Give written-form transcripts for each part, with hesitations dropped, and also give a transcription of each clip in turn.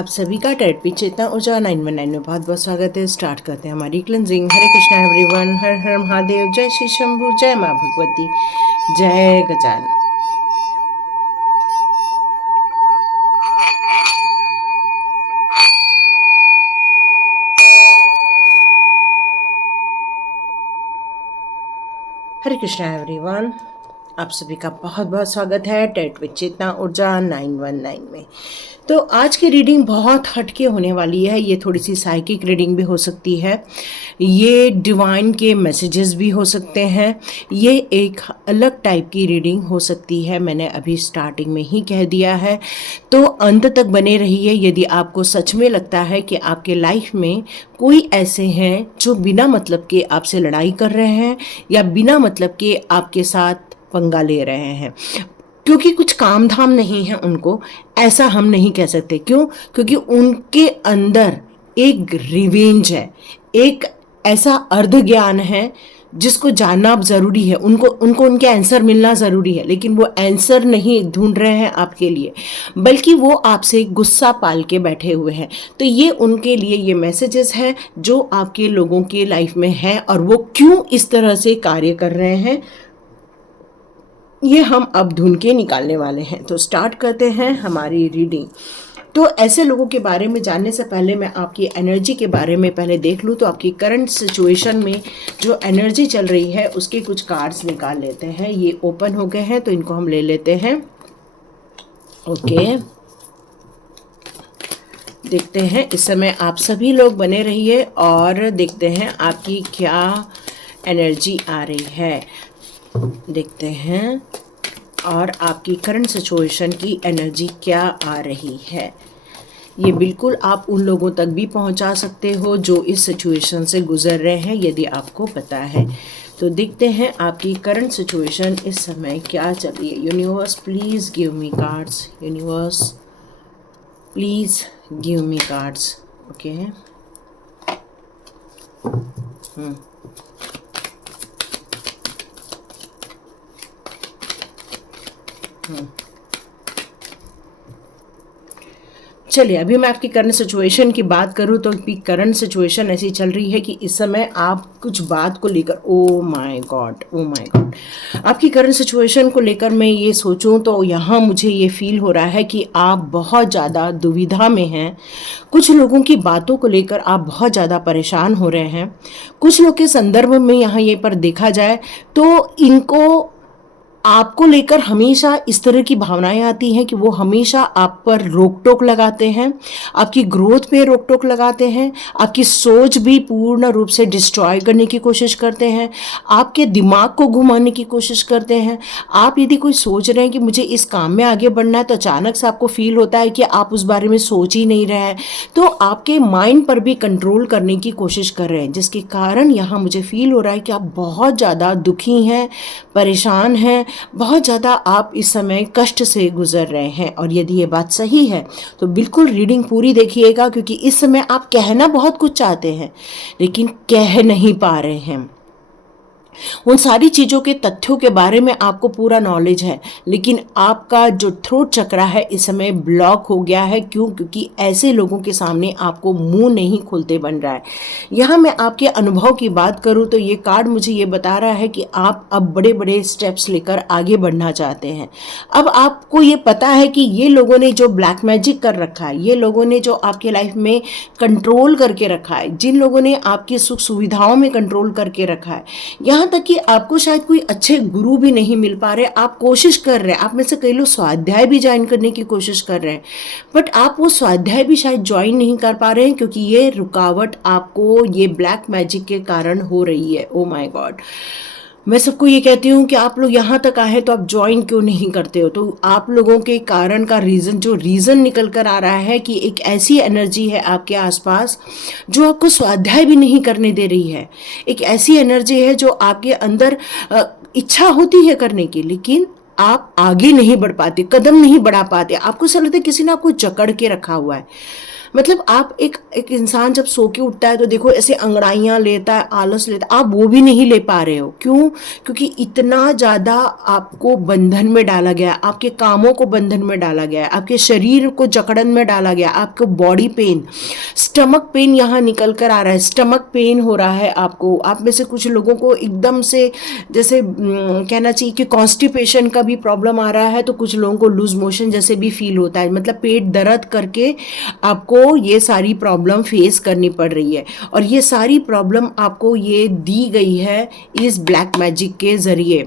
आप सभी का टेट पी चेतना ऊर्जा 919 में बहुत बहुत स्वागत है। स्टार्ट करते हैं हमारी क्लिनजिंग। हरे कृष्णा एवरीवन। हर हर महादेव। जय श्री शंभू। जय माँ भगवती। जय गजानन। हरे कृष्णा एवरीवन। आप सभी का बहुत बहुत स्वागत है टेट विद चेतना ऊर्जा 919 में। तो आज की रीडिंग बहुत हटके होने वाली है। ये थोड़ी सी साइकिक रीडिंग भी हो सकती है, ये डिवाइन के मैसेजेस भी हो सकते हैं, ये एक अलग टाइप की रीडिंग हो सकती है। मैंने अभी स्टार्टिंग में ही कह दिया है, तो अंत तक बने रहिए। यदि आपको सच में लगता है कि आपके लाइफ में कोई ऐसे हैं जो बिना मतलब के आपसे लड़ाई कर रहे हैं या बिना मतलब के आपके साथ पंगा ले रहे हैं, क्योंकि कुछ काम धाम नहीं है उनको, ऐसा हम नहीं कह सकते। क्यों? क्योंकि उनके अंदर एक रिवेंज है, एक ऐसा अर्ध ज्ञान है जिसको जानना अब ज़रूरी है। उनको उनको उनके आंसर मिलना ज़रूरी है, लेकिन वो आंसर नहीं ढूंढ रहे हैं आपके लिए, बल्कि वो आपसे गुस्सा पाल के बैठे हुए हैं। तो ये उनके लिए ये मैसेजेस हैं जो आपके लोगों के लाइफ में है, और वो क्यों इस तरह से कार्य कर रहे हैं ये हम अब ढूंढ के निकालने वाले हैं। तो स्टार्ट करते हैं हमारी रीडिंग। तो ऐसे लोगों के बारे में जानने से पहले मैं आपकी एनर्जी के बारे में पहले देख लूँ। तो आपकी करंट सिचुएशन में जो एनर्जी चल रही है उसके कुछ कार्ड्स निकाल लेते हैं। ये ओपन हो गए हैं तो इनको हम ले लेते हैं। ओके, देखते हैं इस समय आप सभी लोग बने रहिए और देखते हैं आपकी क्या एनर्जी आ रही है। देखते हैं और आपकी करंट सिचुएशन की एनर्जी क्या आ रही है। ये बिल्कुल आप उन लोगों तक भी पहुंचा सकते हो जो इस सिचुएशन से गुजर रहे हैं, यदि आपको पता है। तो देखते हैं आपकी करंट सिचुएशन इस समय क्या चल रही है। Universe please give me cards. Universe please give me cards. Okay, चलिए अभी मैं आपकी करंट सिचुएशन की बात करूँ तो करंट सिचुएशन ऐसी चल रही है कि इस समय आप कुछ बात को लेकर, oh my God, oh my God, आपकी करंट सिचुएशन को लेकर मैं ये सोचूं तो यहाँ मुझे ये फील हो रहा है कि आप बहुत ज़्यादा दुविधा में हैं। कुछ लोगों की बातों को लेकर आप बहुत ज़्यादा परेशान हो रहे हैं। कुछ लोग के संदर्भ में यहाँ ये पर देखा जाए तो इनको आपको लेकर हमेशा इस तरह की भावनाएं आती हैं कि वो हमेशा आप पर रोक टोक लगाते हैं, आपकी ग्रोथ पे रोक टोक लगाते हैं, आपकी सोच भी पूर्ण रूप से डिस्ट्रॉय करने की कोशिश करते हैं, आपके दिमाग को घुमाने की कोशिश करते हैं। आप यदि कोई सोच रहे हैं कि मुझे इस काम में आगे बढ़ना है, तो अचानक से आपको फील होता है कि आप उस बारे में सोच ही नहीं रहे हैं, तो आपके माइंड पर भी कंट्रोल करने की कोशिश कर रहे हैं, जिसके कारण यहाँ मुझे फील हो रहा है कि आप बहुत ज़्यादा दुखी हैं, परेशान हैं, बहुत ज़्यादा आप इस समय कष्ट से गुजर रहे हैं। और यदि ये बात सही है तो बिल्कुल रीडिंग पूरी देखिएगा, क्योंकि इस समय आप कहना बहुत कुछ चाहते हैं लेकिन कह नहीं पा रहे हैं। उन सारी चीज़ों के तथ्यों के बारे में आपको पूरा नॉलेज है, लेकिन आपका जो थ्रोट चक्रा है इस समय ब्लॉक हो गया है। क्यों? क्योंकि ऐसे लोगों के सामने आपको मुंह नहीं खोलते बन रहा है। यहाँ मैं आपके अनुभव की बात करूँ तो ये कार्ड मुझे ये बता रहा है कि आप अब बड़े बड़े स्टेप्स लेकर आगे बढ़ना चाहते हैं। अब आपको ये पता है कि ये लोगों ने जो ब्लैक मैजिक कर रखा है, ये लोगों ने जो आपके लाइफ में कंट्रोल करके रखा है, जिन लोगों ने आपकी सुख सुविधाओं में कंट्रोल करके रखा है, यहाँ तक कि आपको शायद कोई अच्छे गुरु भी नहीं मिल पा रहे। आप कोशिश कर रहे हैं, आप में से कई लोग स्वाध्याय भी ज्वाइन करने की कोशिश कर रहे हैं, बट आप वो स्वाध्याय भी शायद ज्वाइन नहीं कर पा रहे हैं, क्योंकि ये रुकावट आपको ये ब्लैक मैजिक के कारण हो रही है। ओ माय गॉड, मैं सबको ये कहती हूँ कि आप लोग यहाँ तक आए तो आप ज्वाइन क्यों नहीं करते हो? तो आप लोगों के कारण का रीज़न निकल कर आ रहा है कि एक ऐसी एनर्जी है आपके आसपास जो आपको स्वाध्याय भी नहीं करने दे रही है। एक ऐसी एनर्जी है जो आपके अंदर इच्छा होती है करने की, लेकिन आप आगे नहीं बढ़ पाते, कदम नहीं बढ़ा पाते। आपको ऐसा लगता है किसी ने आपको जकड़ के रखा हुआ है। मतलब आप एक इंसान जब सो के उठता है तो देखो ऐसे अंगड़ाइयाँ लेता है, आलस लेता है, आप वो भी नहीं ले पा रहे हो। क्यों? क्योंकि इतना ज़्यादा आपको बंधन में डाला गया, आपके कामों को बंधन में डाला गया, आपके शरीर को जकड़न में डाला गया, आपको बॉडी पेन, स्टमक पेन यहाँ निकल कर आ रहा है, स्टमक पेन हो रहा है आपको। आप में से कुछ लोगों को एकदम से जैसे कहना चाहिए कि कॉन्स्टिपेशन का भी प्रॉब्लम आ रहा है, तो कुछ लोगों को लूज मोशन जैसे भी फील होता है, मतलब पेट दर्द करके आपको ये सारी प्रॉब्लम फेस करनी पड़ रही है। और ये सारी प्रॉब्लम आपको ये दी गई है इस ब्लैक मैजिक के ज़रिए।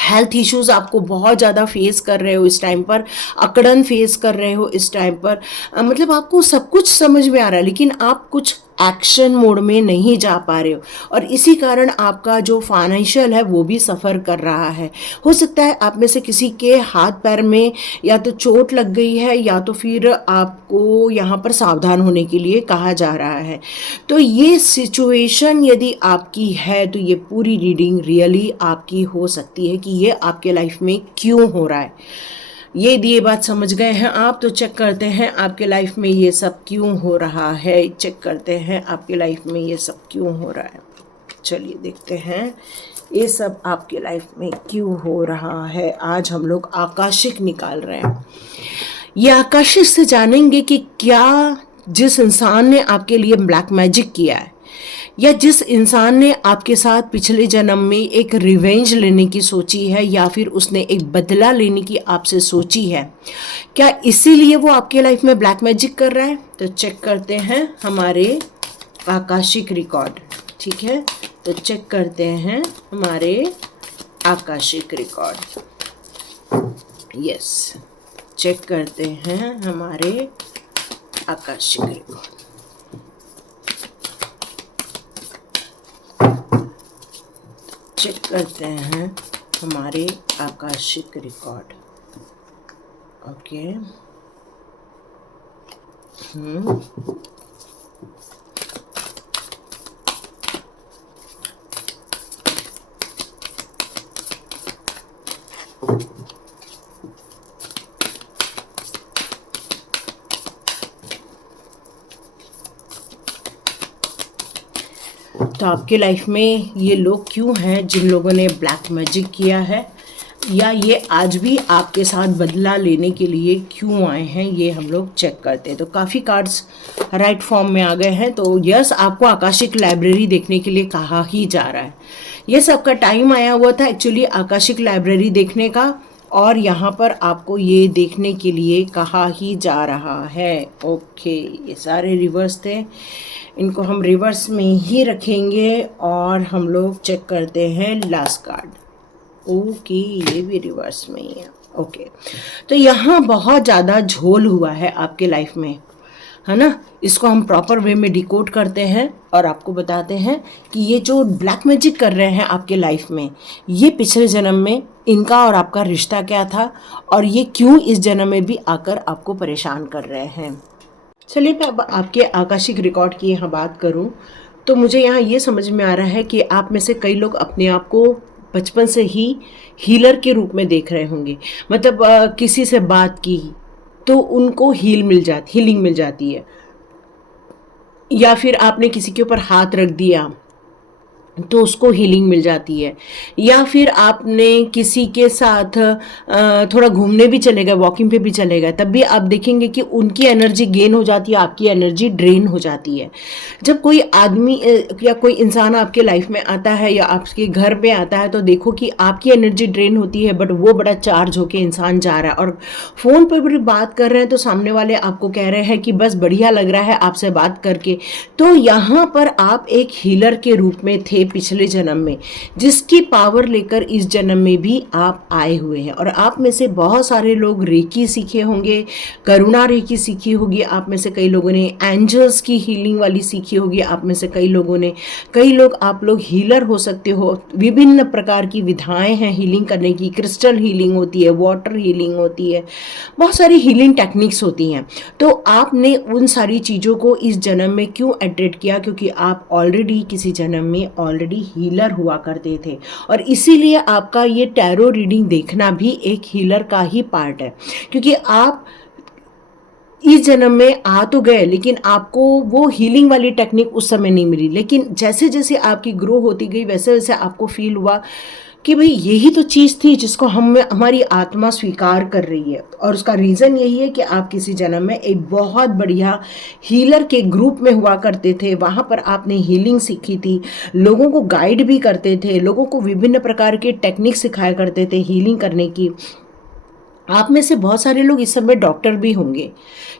हेल्थ इश्यूज आपको बहुत ज़्यादा फेस कर रहे हो इस टाइम पर, अकड़न फेस कर रहे हो इस टाइम पर, मतलब आपको सब कुछ समझ में आ रहा है लेकिन आप कुछ एक्शन मोड में नहीं जा पा रहे हो, और इसी कारण आपका जो फाइनेंशियल है वो भी सफ़र कर रहा है। हो सकता है आप में से किसी के हाथ पैर में या तो चोट लग गई है या तो फिर आपको यहाँ पर सावधान होने के लिए कहा जा रहा है। तो ये सिचुएशन यदि आपकी है तो ये पूरी रीडिंग रियली आपकी हो सकती है कि ये आपके लाइफ में क्यों हो रहा है। ये बात समझ गए हैं आप, तो चेक करते हैं आपके लाइफ में ये सब क्यों हो रहा है। चेक करते हैं आपके लाइफ में ये सब क्यों हो रहा है। चलिए देखते हैं ये सब आपके लाइफ में क्यों हो रहा है। आज हम लोग आकाशिक निकाल रहे हैं। ये आकाशिक से जानेंगे कि क्या जिस इंसान ने आपके लिए ब्लैक मैजिक किया है, या जिस इंसान ने आपके साथ पिछले जन्म में एक रिवेंज लेने की सोची है, या फिर उसने एक बदला लेने की आपसे सोची है, क्या इसीलिए वो आपके लाइफ में ब्लैक मैजिक कर रहा है। तो चेक करते हैं हमारे आकाशिक रिकॉर्ड। ठीक है, तो चेक करते हैं हमारे आकाशिक रिकॉर्ड। यस, चेक करते हैं हमारे आकाशिक रिकॉर्ड। चेक करते हैं हमारे आकाशिक रिकॉर्ड। ओके, तो आपके लाइफ में ये लोग क्यों हैं जिन लोगों ने ब्लैक मैजिक किया है, या ये आज भी आपके साथ बदला लेने के लिए क्यों आए हैं, ये हम लोग चेक करते हैं। तो काफ़ी कार्ड्स राइट फॉर्म में आ गए हैं। तो यस, आपको आकाशिक लाइब्रेरी देखने के लिए कहा ही जा रहा है। यस, आपका टाइम आया हुआ था एक्चुअली आकाशिक लाइब्रेरी देखने का, और यहाँ पर आपको ये देखने के लिए कहा ही जा रहा है। ओके, ये सारे रिवर्स थे, इनको हम रिवर्स में ही रखेंगे और हम लोग चेक करते हैं लास्ट कार्ड। ओके, ये भी रिवर्स में ही है। ओके, तो यहाँ बहुत ज़्यादा झोल हुआ है आपके लाइफ में, है ना। इसको हम प्रॉपर वे में डिकोड करते हैं और आपको बताते हैं कि ये जो ब्लैक मैजिक कर रहे हैं आपके लाइफ में, ये पिछले जन्म में इनका और आपका रिश्ता क्या था, और ये क्यों इस जन्म में भी आकर आपको परेशान कर रहे हैं। चलिए मैं अब आपके आकाशिक रिकॉर्ड की यहाँ बात करूँ तो मुझे यहाँ ये समझ में आ रहा है कि आप में से कई लोग अपने आप को बचपन से ही हीलर के रूप में देख रहे होंगे। मतलब किसी से बात की तो उनको हीलिंग मिल जाती है, या फिर आपने किसी के ऊपर हाथ रख दिया तो उसको हीलिंग मिल जाती है, या फिर आपने किसी के साथ थोड़ा घूमने भी चले गए, वॉकिंग पे भी चले गए, तब भी आप देखेंगे कि उनकी एनर्जी गेन हो जाती है, आपकी एनर्जी ड्रेन हो जाती है। जब कोई आदमी या कोई इंसान आपके लाइफ में आता है या आपके घर पे आता है तो देखो कि आपकी एनर्जी ड्रेन होती है, बट वो बड़ा चार्ज होके इंसान जा रहा है, और फ़ोन पर भी बात कर रहे हैं तो सामने वाले आपको कह रहे हैं कि बस बढ़िया लग रहा है आपसे बात करके। तो यहाँ पर आप एक हीलर के रूप में थे पिछले जन्म में, जिसकी पावर लेकर इस जन्म में भी आप आए हुए हैं। और आप में से बहुत सारे लोग रेकी सीखे होंगे, करुणा रेकी सीखी होगी, आप में से कई लोगों ने एंजल्स की हीलिंग वाली सीखी होगी, आप में से कई लोग आप लोग हीलर हो सकते हो। विभिन्न प्रकार की विधाएं हैं हीलिंग करने की, क्रिस्टल हीलिंग होती है, वाटर हीलिंग होती है, बहुत सारी हीलिंग टेक्निक्स होती हैं। तो आपने उन सारी चीज़ों को इस जन्म में क्यों अट्रैक्ट किया, क्योंकि आप ऑलरेडी किसी जन्म में ऑलरेडी हीलर हुआ करते थे, और इसीलिए आपका ये टैरो रीडिंग देखना भी एक हीलर का ही पार्ट है, क्योंकि आप इस जन्म में आ तो गए, लेकिन आपको वो हीलिंग वाली टेक्निक उस समय नहीं मिली। लेकिन जैसे जैसे आपकी ग्रो होती गई वैसे वैसे आपको फील हुआ कि भाई यही तो चीज़ थी जिसको हम हमारी आत्मा स्वीकार कर रही है। और उसका रीज़न यही है कि आप किसी जन्म में एक बहुत बढ़िया हीलर के ग्रुप में हुआ करते थे। वहाँ पर आपने हीलिंग सीखी थी, लोगों को गाइड भी करते थे, लोगों को विभिन्न प्रकार के टेक्निक सिखाया करते थे हीलिंग करने की। आप में से बहुत सारे लोग इस समय डॉक्टर भी होंगे,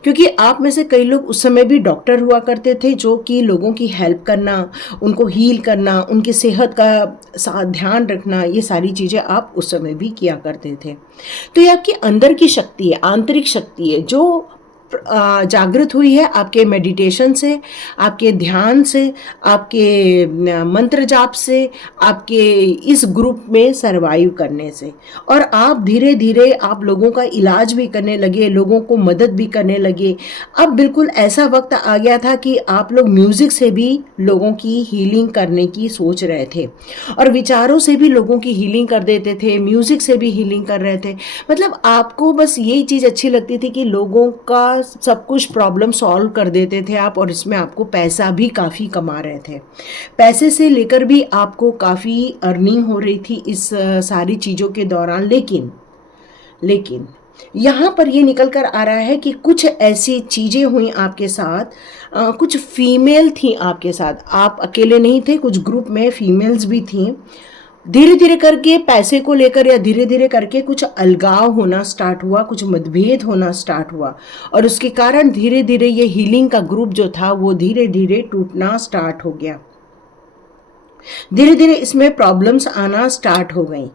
क्योंकि आप में से कई लोग उस समय भी डॉक्टर हुआ करते थे, जो कि लोगों की हेल्प करना, उनको हील करना, उनकी सेहत का ध्यान रखना, ये सारी चीज़ें आप उस समय भी किया करते थे। तो ये आपकी अंदर की शक्ति है, आंतरिक शक्ति है, जो जागृत हुई है आपके मेडिटेशन से, आपके ध्यान से, आपके मंत्र जाप से, आपके इस ग्रुप में सरवाइव करने से। और आप धीरे धीरे आप लोगों का इलाज भी करने लगे, लोगों को मदद भी करने लगे। अब बिल्कुल ऐसा वक्त आ गया था कि आप लोग म्यूज़िक से भी लोगों की हीलिंग करने की सोच रहे थे, और विचारों से भी लोगों की हीलिंग कर देते थे, म्यूज़िक से भी हीलिंग कर रहे थे। मतलब आपको बस यही चीज़ अच्छी लगती थी कि लोगों का सब कुछ प्रॉब्लम सॉल्व कर देते थे आप, और इसमें आपको पैसा भी काफ़ी कमा रहे थे। पैसे से लेकर भी आपको काफ़ी अर्निंग हो रही थी इस सारी चीज़ों के दौरान। लेकिन यहाँ पर ये निकल कर आ रहा है कि कुछ ऐसी चीज़ें हुई आपके साथ, कुछ फीमेल थी आपके साथ, आप अकेले नहीं थे, कुछ ग्रुप में फीमेल्स भी थीं। धीरे धीरे करके पैसे को लेकर या धीरे धीरे करके कुछ अलगाव होना स्टार्ट हुआ, कुछ मतभेद होना स्टार्ट हुआ, और उसके कारण धीरे धीरे ये हीलिंग का ग्रुप जो था वो धीरे धीरे टूटना स्टार्ट हो गया। धीरे धीरे इसमें प्रॉब्लम्स आना स्टार्ट हो गई,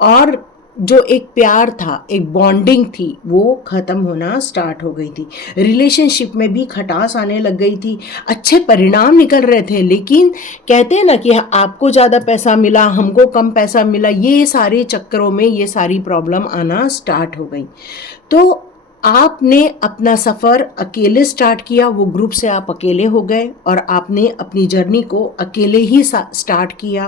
और जो एक प्यार था, एक बॉन्डिंग थी, वो ख़त्म होना स्टार्ट हो गई थी। रिलेशनशिप में भी खटास आने लग गई थी, अच्छे परिणाम निकल रहे थे, लेकिन कहते हैं ना कि आपको ज़्यादा पैसा मिला, हमको कम पैसा मिला, ये सारे चक्करों में ये सारी प्रॉब्लम आना स्टार्ट हो गई। तो आपने अपना सफ़र अकेले स्टार्ट किया, वो ग्रुप से आप अकेले हो गए, और आपने अपनी जर्नी को अकेले ही स्टार्ट किया,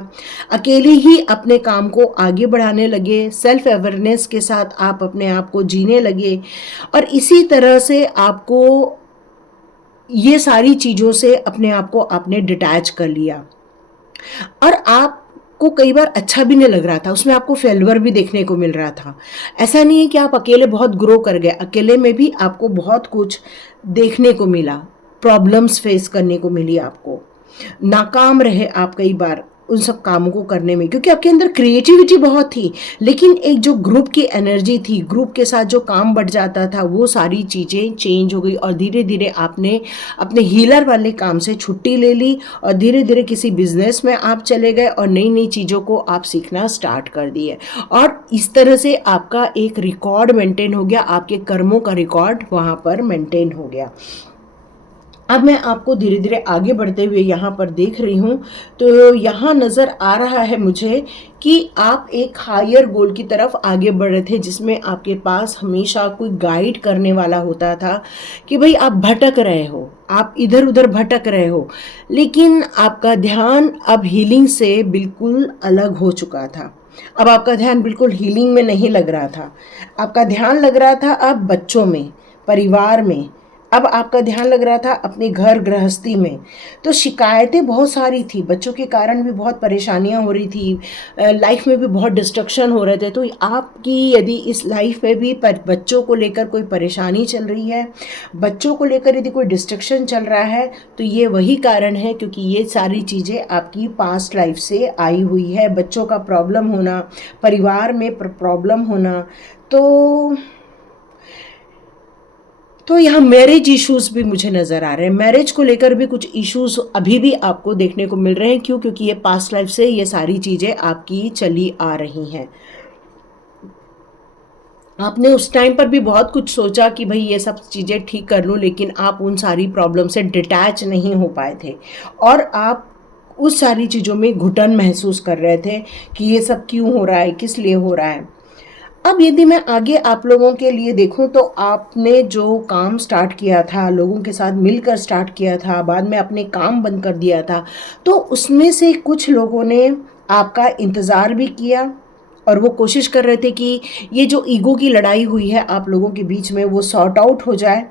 अकेले ही अपने काम को आगे बढ़ाने लगे, सेल्फ अवेयरनेस के साथ आप अपने आप को जीने लगे, और इसी तरह से आपको ये सारी चीज़ों से अपने आप को आपने डिटैच कर लिया। और आपको कई बार अच्छा भी नहीं लग रहा था, उसमें आपको फेल्यूर भी देखने को मिल रहा था। ऐसा नहीं है कि आप अकेले बहुत ग्रो कर गए, अकेले में भी आपको बहुत कुछ देखने को मिला, प्रॉब्लम्स फेस करने को मिली आपको, नाकाम रहे आप कई बार उन सब कामों को करने में, क्योंकि आपके अंदर क्रिएटिविटी बहुत थी, लेकिन एक जो ग्रुप की एनर्जी थी, ग्रुप के साथ जो काम बढ़ जाता था, वो सारी चीज़ें चेंज हो गई, और धीरे धीरे आपने अपने हीलर वाले काम से छुट्टी ले ली, और धीरे धीरे किसी बिजनेस में आप चले गए, और नई नई चीज़ों को आप सीखना स्टार्ट कर दिए, और इस तरह से आपका एक रिकॉर्ड मेंटेन हो गया, आपके कर्मों का रिकॉर्ड वहाँ पर मेंटेन हो गया। अब मैं आपको धीरे धीरे आगे बढ़ते हुए यहाँ पर देख रही हूँ, तो यहाँ नज़र आ रहा है मुझे कि आप एक हायर गोल की तरफ आगे बढ़ रहे थे, जिसमें आपके पास हमेशा कोई गाइड करने वाला होता था कि भाई आप भटक रहे हो, आप इधर उधर भटक रहे हो, लेकिन आपका ध्यान अब हीलिंग से बिल्कुल अलग हो चुका था। अब आपका ध्यान बिल्कुल हीलिंग में नहीं लग रहा था, आपका ध्यान लग रहा था अब बच्चों में, परिवार में, अब आपका ध्यान लग रहा था अपने घर गृहस्थी में। तो शिकायतें बहुत सारी थी, बच्चों के कारण भी बहुत परेशानियां हो रही थी, लाइफ में भी बहुत डिस्ट्रक्शन हो रहे थे। तो आपकी यदि इस लाइफ में भी बच्चों को लेकर कोई परेशानी चल रही है, बच्चों को लेकर यदि कोई डिस्ट्रक्शन चल रहा है, तो ये वही कारण है, क्योंकि ये सारी चीज़ें आपकी पास्ट लाइफ से आई हुई है। बच्चों का प्रॉब्लम होना, परिवार में प्रॉब्लम होना, तो यहाँ मैरिज इश्यूज़ भी मुझे नज़र आ रहे हैं। मैरिज को लेकर भी कुछ इश्यूज़ अभी भी आपको देखने को मिल रहे हैं। क्यों? क्योंकि ये पास्ट लाइफ से ये सारी चीज़ें आपकी चली आ रही हैं। आपने उस टाइम पर भी बहुत कुछ सोचा कि भाई ये सब चीज़ें ठीक कर लूँ, लेकिन आप उन सारी प्रॉब्लम से डिटैच नहीं हो पाए थे, और आप उस सारी चीज़ों में घुटन महसूस कर रहे थे कि ये सब क्यों हो रहा है, किस लिए हो रहा है। अब यदि मैं आगे आप लोगों के लिए देखूं, तो आपने जो काम स्टार्ट किया था, लोगों के साथ मिलकर स्टार्ट किया था, बाद में अपने काम बंद कर दिया था, तो उसमें से कुछ लोगों ने आपका इंतज़ार भी किया, और वो कोशिश कर रहे थे कि ये जो ईगो की लड़ाई हुई है आप लोगों के बीच में, वो सॉर्ट आउट हो जाए।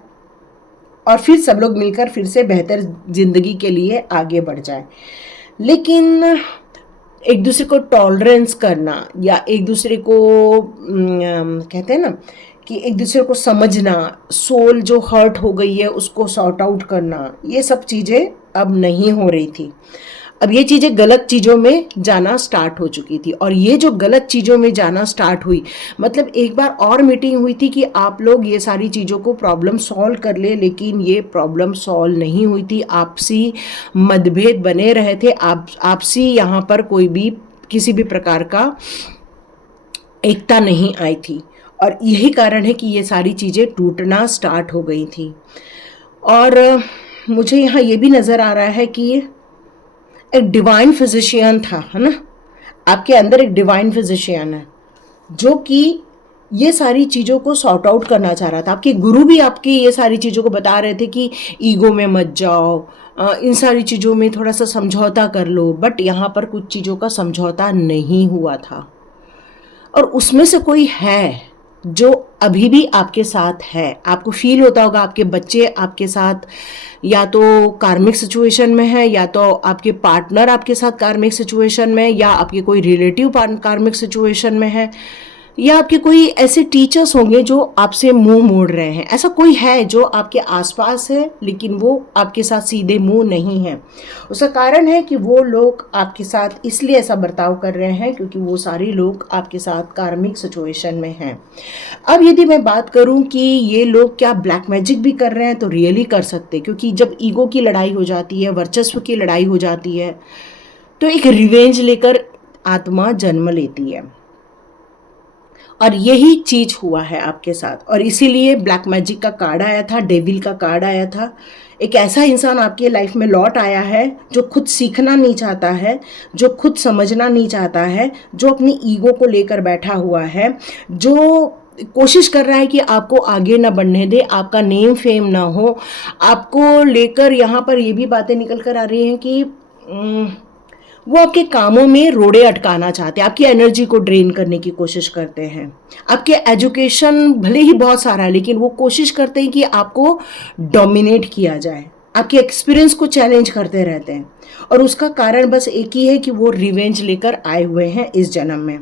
और फिर सब लोग मिलकर फिर से बेहतर ज़िंदगी के लिए आगे बढ़ जाए। लेकिन एक दूसरे को टॉलरेंस करना या एक दूसरे को कहते हैं ना कि एक दूसरे को समझना, सोल जो हर्ट हो गई है उसको सॉर्ट आउट करना, ये सब चीज़ें अब नहीं हो रही थी। अब ये चीज़ें गलत चीज़ों में जाना स्टार्ट हो चुकी थी, और ये जो गलत चीज़ों में जाना स्टार्ट हुई, मतलब एक बार और मीटिंग हुई थी कि आप लोग ये सारी चीज़ों को प्रॉब्लम सॉल्व कर ले, लेकिन ये प्रॉब्लम सॉल्व नहीं हुई थी। आपसी मतभेद बने रहे थे, आपसी यहाँ पर कोई भी किसी भी प्रकार का एकता नहीं आई थी, और यही कारण है कि ये सारी चीज़ें टूटना स्टार्ट हो गई थी। और मुझे यहाँ ये भी नज़र आ रहा है कि एक डिवाइन फिजिशियन था, है ना, आपके अंदर एक डिवाइन फिजिशियन है जो कि ये सारी चीज़ों को सॉर्ट आउट करना चाह रहा था। आपके गुरु भी आपकी ये सारी चीज़ों को बता रहे थे कि ईगो में मत जाओ, इन सारी चीज़ों में थोड़ा सा समझौता कर लो, बट यहाँ पर कुछ चीज़ों का समझौता नहीं हुआ था। और उसमें से कोई है जो अभी भी आपके साथ है। आपको फील होता होगा आपके बच्चे आपके साथ या तो कार्मिक सिचुएशन में है, या तो आपके पार्टनर आपके साथ कार्मिक सिचुएशन में, या आपके कोई रिलेटिव कार्मिक सिचुएशन में है, या आपके कोई ऐसे टीचर्स होंगे जो आपसे मुंह मोड़ रहे हैं। ऐसा कोई है जो आपके आसपास है लेकिन वो आपके साथ सीधे मुंह नहीं है। उसका कारण है कि वो लोग आपके साथ इसलिए ऐसा बर्ताव कर रहे हैं क्योंकि वो सारे लोग आपके साथ कार्मिक सिचुएशन में हैं। अब यदि मैं बात करूं कि ये लोग क्या ब्लैक मैजिक भी कर रहे हैं, तो रियली कर सकते, क्योंकि जब ईगो की लड़ाई हो जाती है, वर्चस्व की लड़ाई हो जाती है, तो एक रिवेंज लेकर आत्मा जन्म लेती है। और यही चीज हुआ है आपके साथ, और इसीलिए ब्लैक मैजिक का कार्ड आया था, डेविल का कार्ड आया था। एक ऐसा इंसान आपकी लाइफ में लौट आया है जो खुद सीखना नहीं चाहता है, जो खुद समझना नहीं चाहता है, जो अपनी ईगो को लेकर बैठा हुआ है, जो कोशिश कर रहा है कि आपको आगे ना बढ़ने दे, आपका नेम फेम ना हो। आपको लेकर यहाँ पर ये भी बातें निकल कर आ रही हैं कि वो आपके कामों में रोड़े अटकाना चाहते हैं, आपकी एनर्जी को ड्रेन करने की कोशिश करते हैं। आपके एजुकेशन भले ही बहुत सारा है, लेकिन वो कोशिश करते हैं कि आपको डोमिनेट किया जाए, आपके एक्सपीरियंस को चैलेंज करते रहते हैं। और उसका कारण बस एक ही है कि वो रिवेंज लेकर आए हुए हैं इस जन्म में।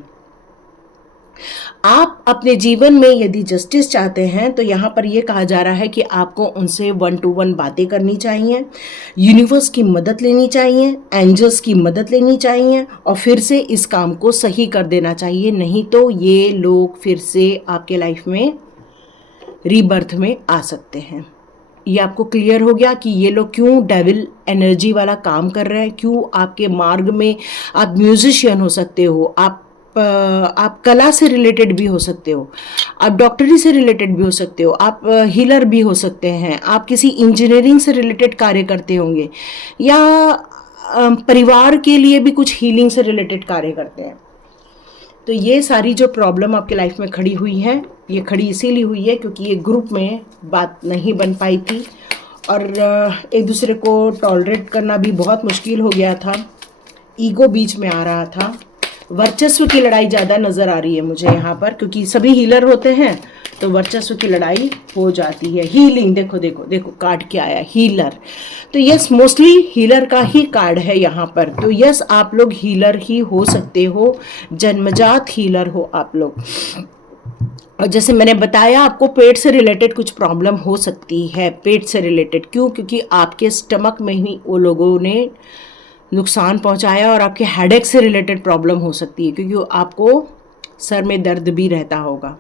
आप अपने जीवन में यदि जस्टिस चाहते हैं तो यहाँ पर यह कहा जा रहा है कि आपको उनसे 1 to 1 बातें करनी चाहिए, यूनिवर्स की मदद लेनी चाहिए, एंजल्स की मदद लेनी चाहिए, और फिर से इस काम को सही कर देना चाहिए। नहीं तो ये लोग फिर से आपके लाइफ में रीबर्थ में आ सकते हैं। ये आपको क्लियर हो गया कि ये लोग क्यों डेविल एनर्जी वाला काम कर रहे हैं, क्यों आपके मार्ग में। आप म्यूजिशियन हो सकते हो, आप कला से रिलेटेड भी हो सकते हो, आप डॉक्टरी से रिलेटेड भी हो सकते हो, आप हीलर भी हो सकते हैं, आप किसी इंजीनियरिंग से रिलेटेड कार्य करते होंगे, या परिवार के लिए भी कुछ हीलिंग से रिलेटेड कार्य करते हैं। तो ये सारी जो प्रॉब्लम आपके लाइफ में खड़ी हुई है, ये खड़ी इसीलिए हुई है क्योंकि ये ग्रुप में बात नहीं बन पाई थी, और एक दूसरे को टॉलरेट करना भी बहुत मुश्किल हो गया था। ईगो बीच में आ रहा था, वर्चस्व की लड़ाई ज़्यादा नज़र आ रही है मुझे यहाँ पर, क्योंकि सभी हीलर होते हैं तो वर्चस्व की लड़ाई हो जाती है। हीलिंग, देखो देखो देखो कार्ड क्या आया, हीलर। तो यस, मोस्टली हीलर का ही कार्ड है यहाँ पर। तो यस, आप लोग हीलर ही हो सकते हो, जन्मजात हीलर हो आप लोग। और जैसे मैंने बताया, आपको पेट से रिलेटेड कुछ प्रॉब्लम हो सकती है। पेट से रिलेटेड क्यों? क्योंकि आपके स्टमक में ही वो लोगों ने नुकसान पहुंचाया, और आपके हेडेक से रिलेटेड प्रॉब्लम हो सकती है क्योंकि आपको सर में दर्द भी रहता होगा।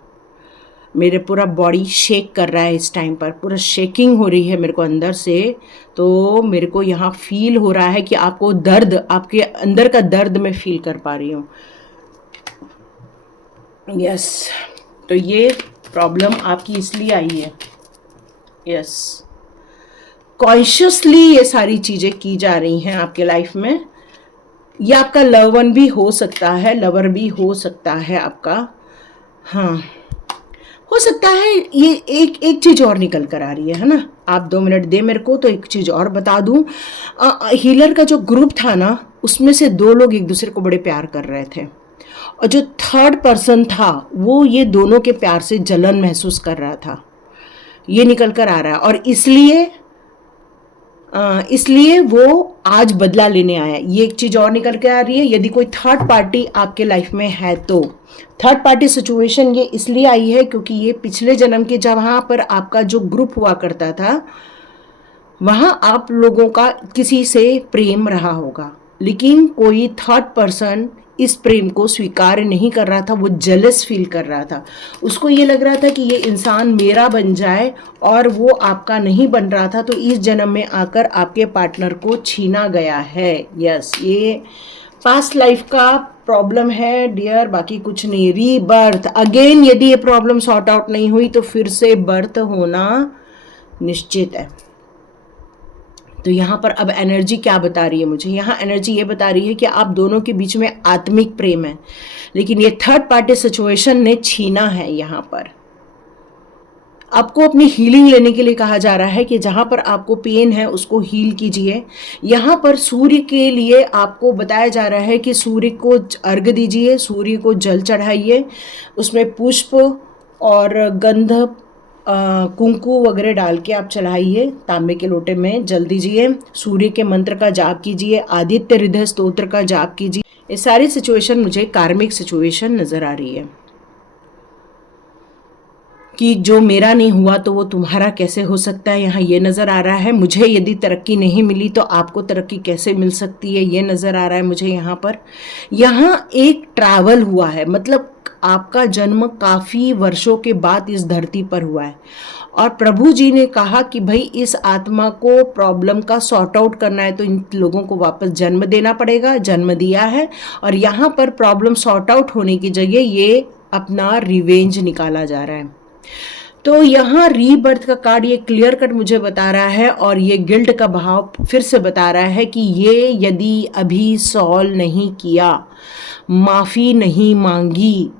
मेरे पूरा बॉडी शेक कर रहा है इस टाइम पर, पूरा शेकिंग हो रही है मेरे को अंदर से। तो मेरे को यहाँ फील हो रहा है कि आपको दर्द, आपके अंदर का दर्द मैं फील कर पा रही हूँ। यस, तो ये प्रॉब्लम आपकी इसलिए आई है। यस, कॉन्शियसली ये सारी चीज़ें की जा रही हैं आपके लाइफ में। ये आपका लवन भी हो सकता है, लवर भी हो सकता है आपका, हाँ हो सकता है। ये एक चीज़ और निकल कर आ रही है ना। आप 2 मिनट दे मेरे को तो एक चीज़ और बता दूं। हीलर का जो ग्रुप था ना, उसमें से 2 लोग एक दूसरे को बड़े प्यार कर रहे थे, और जो 3rd पर्सन था वो ये दोनों के प्यार से जलन महसूस कर रहा था। ये निकल कर आ रहा है। और इसलिए वो आज बदला लेने आया। ये एक चीज और निकल के आ रही है, यदि कोई थर्ड पार्टी आपके लाइफ में है तो थर्ड पार्टी सिचुएशन ये इसलिए आई है क्योंकि ये पिछले जन्म के जहां पर आपका जो ग्रुप हुआ करता था वहां आप लोगों का किसी से प्रेम रहा होगा, लेकिन कोई थर्ड पर्सन इस प्रेम को स्वीकार नहीं कर रहा था, वो जेलस फील कर रहा था। उसको ये लग रहा था कि ये इंसान मेरा बन जाए और वो आपका नहीं बन रहा था, तो इस जन्म में आकर आपके पार्टनर को छीना गया है। यस, ये पास्ट लाइफ का प्रॉब्लम है डियर, बाकी कुछ नहीं। रीबर्थ अगेन, यदि ये प्रॉब्लम सॉर्ट आउट नहीं हुई तो फिर से बर्थ होना निश्चित है। तो यहाँ पर अब एनर्जी क्या बता रही है मुझे? यहाँ एनर्जी ये बता रही है कि आप दोनों के बीच में आत्मिक प्रेम है, लेकिन ये थर्ड पार्टी सिचुएशन ने छीना है। यहाँ पर आपको अपनी हीलिंग लेने के लिए कहा जा रहा है कि जहाँ पर आपको पेन है उसको हील कीजिए। यहाँ पर सूर्य के लिए आपको बताया जा रहा है कि सूर्य को अर्घ दीजिए, सूर्य को जल चढ़ाइए, उसमें पुष्प और गंध कुंकू वगैरह डाल के आप चढ़ाइए, तांबे के लोटे में जल दीजिए, सूर्य के मंत्र का जाप कीजिए, आदित्य हृदय स्तोत्र का जाप कीजिए। ये सारी सिचुएशन मुझे कार्मिक सिचुएशन नजर आ रही है कि जो मेरा नहीं हुआ तो वो तुम्हारा कैसे हो सकता है। यहाँ ये नज़र आ रहा है मुझे, यदि तरक्की नहीं मिली तो आपको तरक्की कैसे मिल सकती है, ये नज़र आ रहा है मुझे। यहाँ पर यहाँ एक ट्रैवल हुआ है, मतलब आपका जन्म काफ़ी वर्षों के बाद इस धरती पर हुआ है और प्रभु जी ने कहा कि भाई इस आत्मा को प्रॉब्लम का सॉर्ट आउट करना है तो इन लोगों को वापस जन्म देना पड़ेगा। जन्म दिया है और यहाँ पर प्रॉब्लम सॉर्ट आउट होने की जगह ये अपना रिवेंज निकाला जा रहा है। तो यहाँ रीबर्थ का कार्ड ये क्लियर कट मुझे बता रहा है और ये गिल्ट का भाव फिर से बता रहा है कि ये यदि अभी सॉल्व नहीं किया, माफ़ी नहीं मांगी,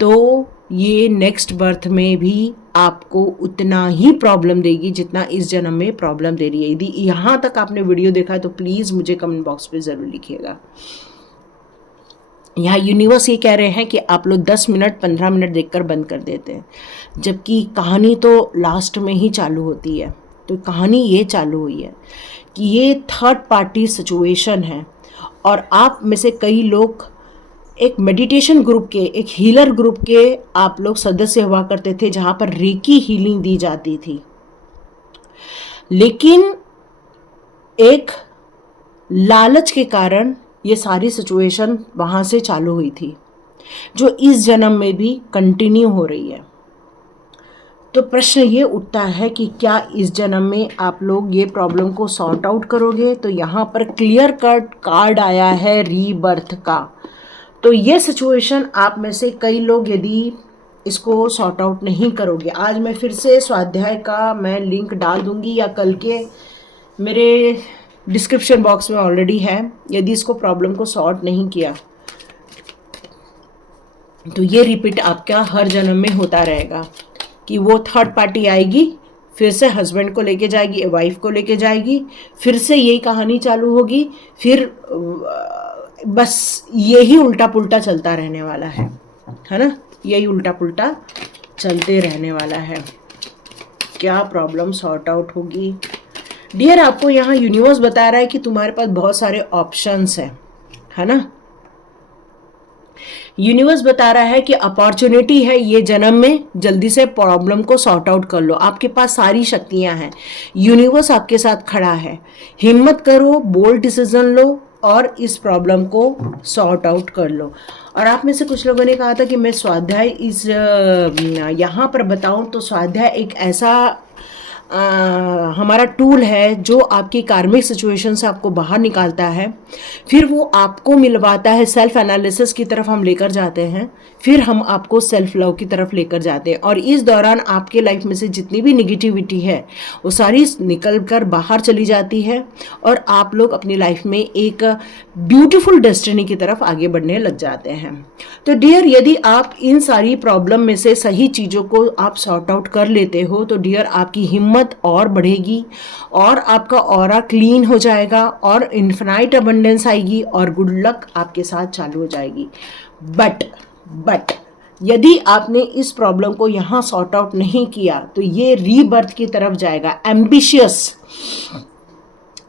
तो ये नेक्स्ट बर्थ में भी आपको उतना ही प्रॉब्लम देगी जितना इस जन्म में प्रॉब्लम दे रही है। यदि यहाँ तक आपने वीडियो देखा है तो प्लीज़ मुझे कमेंट बॉक्स पे ज़रूर लिखिएगा। यहाँ यूनिवर्स ये कह रहे हैं कि आप लोग 10 मिनट 15 मिनट देखकर बंद कर देते हैं, जबकि कहानी तो लास्ट में ही चालू होती है। तो कहानी ये चालू हुई है कि ये थर्ड पार्टी सिचुएशन है और आप में से कई लोग एक मेडिटेशन ग्रुप के, एक हीलर ग्रुप के आप लोग सदस्य हुआ करते थे जहाँ पर रेकी हीलिंग दी जाती थी, लेकिन एक लालच के कारण ये सारी सिचुएशन वहाँ से चालू हुई थी जो इस जन्म में भी कंटिन्यू हो रही है। तो प्रश्न ये उठता है कि क्या इस जन्म में आप लोग ये प्रॉब्लम को सॉर्ट आउट करोगे? तो यहाँ पर क्लियर कट कार्ड आया है रीबर्थ का। तो ये सिचुएशन आप में से कई लोग यदि इसको सॉर्ट आउट नहीं करोगे, आज मैं फिर से स्वाध्याय का मैं लिंक डाल दूंगी या कल के मेरे डिस्क्रिप्शन बॉक्स में ऑलरेडी है। यदि इसको प्रॉब्लम को सॉर्ट नहीं किया तो ये रिपीट आपका हर जन्म में होता रहेगा कि वो थर्ड पार्टी आएगी, फिर से हस्बैंड को लेके जाएगी, वाइफ को लेके जाएगी, फिर से यही कहानी चालू होगी, फिर बस यही उल्टा पुल्टा चलता रहने वाला है ना? यही उल्टा पुल्टा चलते रहने वाला है। क्या प्रॉब्लम सॉर्ट आउट होगी डियर? आपको यहाँ यूनिवर्स बता रहा है कि तुम्हारे पास बहुत सारे ऑप्शंस हैं, है ना? यूनिवर्स बता रहा है कि अपॉर्चुनिटी है ये जन्म में, जल्दी से प्रॉब्लम को सॉर्ट आउट कर लो। आपके पास सारी शक्तियां हैं, यूनिवर्स आपके साथ खड़ा है। हिम्मत करो, बोल्ड डिसीजन लो और इस प्रॉब्लम को सॉर्ट आउट कर लो। और आप में से कुछ लोगों ने कहा था कि मैं स्वाध्याय इस यहाँ पर बताऊं, तो स्वाध्याय एक ऐसा हमारा टूल है जो आपकी कार्मिक सिचुएशन से आपको बाहर निकालता है, फिर वो आपको मिलवाता है, सेल्फ एनालिसिस की तरफ हम लेकर जाते हैं, फिर हम आपको सेल्फ लव की तरफ लेकर जाते हैं। और इस दौरान आपके लाइफ में से जितनी भी निगेटिविटी है वो सारी निकल कर बाहर चली जाती है और आप लोग अपनी लाइफ में एक ब्यूटीफुल डेस्टिनी की तरफ आगे बढ़ने लग जाते हैं। तो डियर, यदि आप इन सारी प्रॉब्लम में से सही चीज़ों को आप सॉर्ट आउट कर लेते हो तो डियर आपकी हिम्मत और बढ़ेगी और आपका ऑरा क्लीन हो जाएगा और इन्फिनाइट अबंडेंस आएगी और गुड लक आपके साथ चालू हो जाएगी। बट यदि आपने इस प्रॉब्लम को यहाँ सॉर्ट आउट नहीं किया तो ये रीबर्थ की तरफ जाएगा। एम्बिशियस,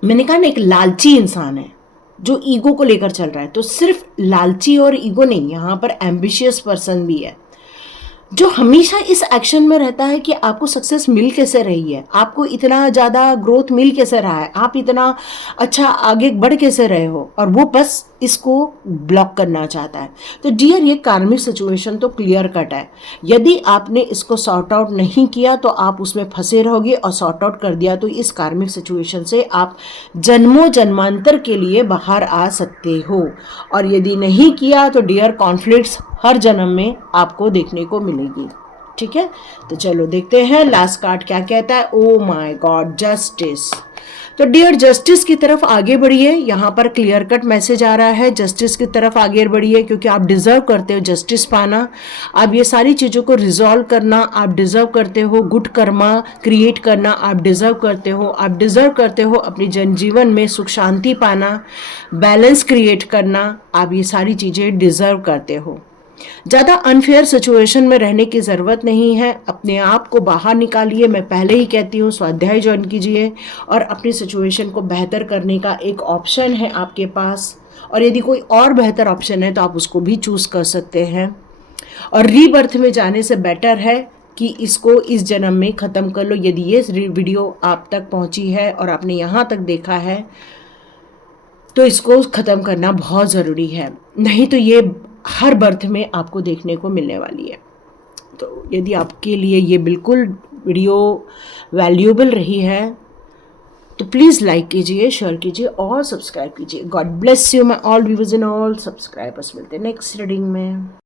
मैंने कहा ना एक लालची इंसान है जो ईगो को लेकर चल रहा है, तो सिर्फ लालची और ईगो नहीं, यहाँ पर एम्बिशियस पर्सन भी है जो हमेशा इस एक्शन में रहता है कि आपको सक्सेस मिल कैसे रही है, आपको इतना ज़्यादा ग्रोथ मिल कैसे रहा है, आप इतना अच्छा आगे बढ़ कैसे रहे हो, और वो बस इसको ब्लॉक करना चाहता है। तो डियर, ये कार्मिक सिचुएशन तो क्लियर कट है। यदि आपने इसको सॉर्ट आउट नहीं किया तो आप उसमें फंसे रहोगे, और सॉर्ट आउट कर दिया तो इस कार्मिक सिचुएशन से आप जन्मों जन्मांतर के लिए बाहर आ सकते हो। और यदि नहीं किया तो डियर, कॉन्फ्लिक्ट्स हर जन्म में आपको देखने को मिलेगी। ठीक है, तो चलो देखते हैं लास्ट कार्ड क्या कहता है। Oh my God, justice. तो डियर, जस्टिस की तरफ आगे बढ़िए। यहाँ पर क्लियर कट मैसेज आ रहा है, जस्टिस की तरफ आगे बढ़िए, क्योंकि आप डिजर्व करते हो जस्टिस पाना। आप ये सारी चीज़ों को रिजॉल्व करना आप डिजर्व करते हो। गुड कर्मा क्रिएट करना आप डिजर्व करते हो। आप डिजर्व करते हो अपनी जनजीवन में सुख शांति पाना, बैलेंस क्रिएट करना, आप ये सारी चीज़ें डिजर्व करते हो। ज़्यादा अनफेयर सिचुएशन में रहने की ज़रूरत नहीं है, अपने आप को बाहर निकालिए। मैं पहले ही कहती हूँ, स्वाध्याय ज्वाइन कीजिए और अपनी सिचुएशन को बेहतर करने का एक ऑप्शन है आपके पास, और यदि कोई और बेहतर ऑप्शन है तो आप उसको भी चूज़ कर सकते हैं। और रीबर्थ में जाने से बेटर है कि इसको इस जन्म में ख़त्म कर लो। यदि ये वीडियो आप तक पहुँची है और आपने यहाँ तक देखा है तो इसको ख़त्म करना बहुत ज़रूरी है, नहीं तो ये हर बर्थ में आपको देखने को मिलने वाली है। तो यदि आपके लिए ये बिल्कुल वीडियो वैल्यूएबल रही है तो प्लीज़ लाइक कीजिए, शेयर कीजिए और सब्सक्राइब कीजिए। God bless you my all viewers and all subscribers. मिलते हैं नेक्स्ट रीडिंग में।